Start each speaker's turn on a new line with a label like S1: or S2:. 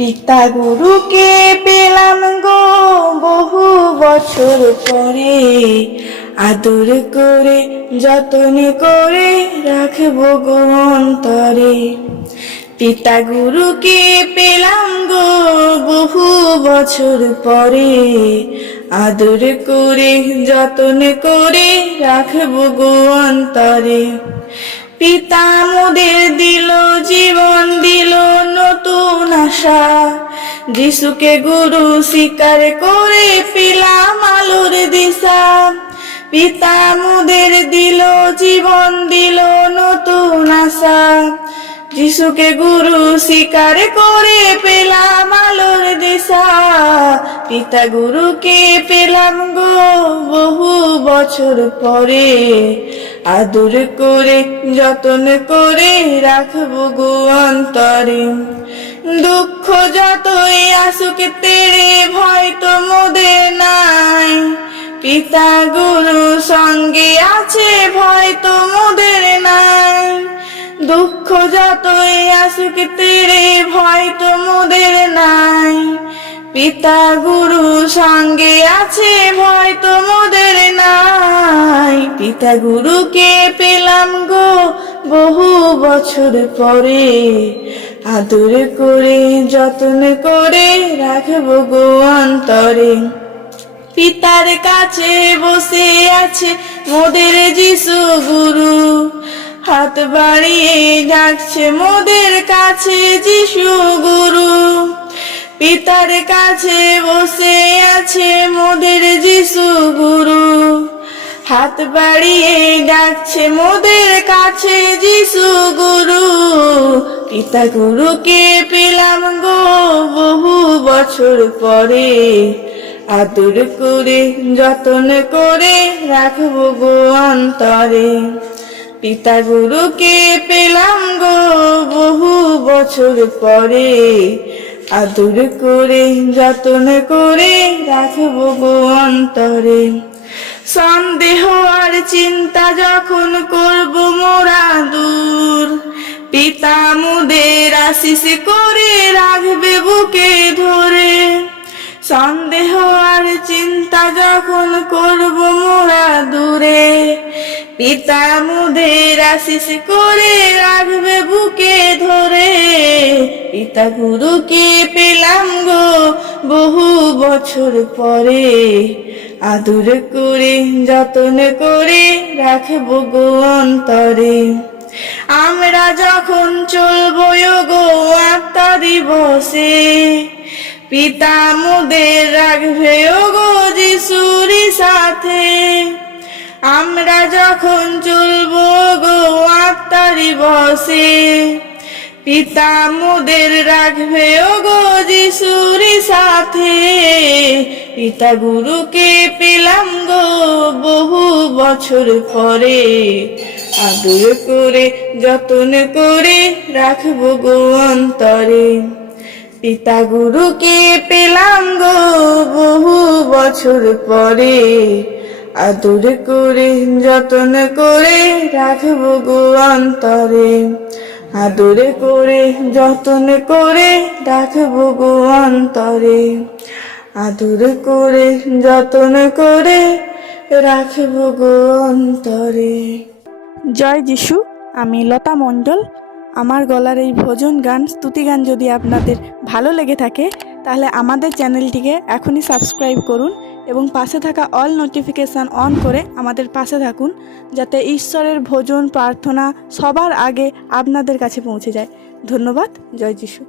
S1: পিতা গুরুকে পেলাম গো বহু বছর পরে। আদর করে, যত্ন করে রাখব গো অন্তরে। পিতা গুরুকে পেলাম গো বহু বছর পরে। আদর করে, যত্ন করে রাখব গো অন্তরে। পিতা মোদের দিল, জীবন দিল নতুন আশা। যিশুকে গুরু স্বীকার করে পেলাম আলোর দিশা। পিতা মোদের দিল, জীবন দিল নতুন আশা। যিশুকে গুরু স্বীকার করে পেলাম আলোর দিশা। পিতা গুরুকে পেলাম গো বহু বছর পরে। আদর করে, যত্ন করে রাখব গো অন্তরে। দুঃখ যতই আসুক তেরে ভয় তো মোদের নাই। পিতা গুরু সঙ্গে আছে, ভয় তো মোদের নাই। দুঃখ যতই আসুক তেরে ভয় তো মোদের নাই। পিতা গুরু সঙ্গে আছে, ভয় তো পিতা গুরুকে পেলাম গো বহু বছর পরে। আদর করে, যত্ন করে রাখব গো অন্তরে। পিতার কাছে বসে আছে মোদের যিশু গুরু। হাত বাড়িয়ে ডাকছে মোদের কাছে যিশু গুরু। পিতার কাছে বসে আছে মোদের যিশু গুরু। হাত বাড়িয়ে ডাকছে মোদের কাছে, যিশু গুরু, পিতা গুরুকে পেলাম গো বহু বছর পরে। আদর করে, যত্ন করে রাখব গো অন্তরে। পিতা গুরুকে পেলাম গো বহু বছর পরে। আদর করে, যতন করে রাখব গো অন্তরে। সন্দেহ আর চিন্তা যখন করব মোরা দূর। পিতা মুদের আশিস করে রাখবে বুকে ধরে। সন্দেহ আর চিন্তা যখন করব মোরা দূরে। পিতা মুদের আশিস করে রাখবে বুকে ধরে। পিতা গুরুকে পেলাম গো বহু বছর পরে আদর করে, যত্ন করে রাখব গো অন্তরে। আমরা যখন চলবো গো আত্মা দিবসে, পিতা মুদের রাখবে গো যিশুরি সাথে। আমরা যখন চলবো গো আত্মা দিবসে পিতা মুদের রাখবে ও গো যিশুরি সাথে। পিতা গুরুকে পেলাম গো বহু বছর পরে। আদর করে, যতন করে রাখব গো অন্তরে। পিতা গুরুকে পেলাম গো বহু বছর পরে। আদর করে, যতন করে রাখব গো অন্তরে। আদরে করে, যত্ন করে রাখব গো অন্তরে। আদর করে, যত্ন করে রাখব গো অন্তরে। জয় যিশু, আমি লতা মণ্ডল। আমার গলার এই ভোজন গান, স্তুতি গান যদি আপনাদের ভালো লেগে থাকে, তাহলে আমাদের চ্যানেলটিকে এখনই সাবস্ক্রাইব করুন। এবং পাশে থাকা অল নোটিফিকেশান অন করে আমাদের পাশে থাকুন, যাতে ঈশ্বরের ভোজন, প্রার্থনা সবার আগে আপনাদের কাছে পৌঁছে যায়। ধন্যবাদ। জয় যিশু।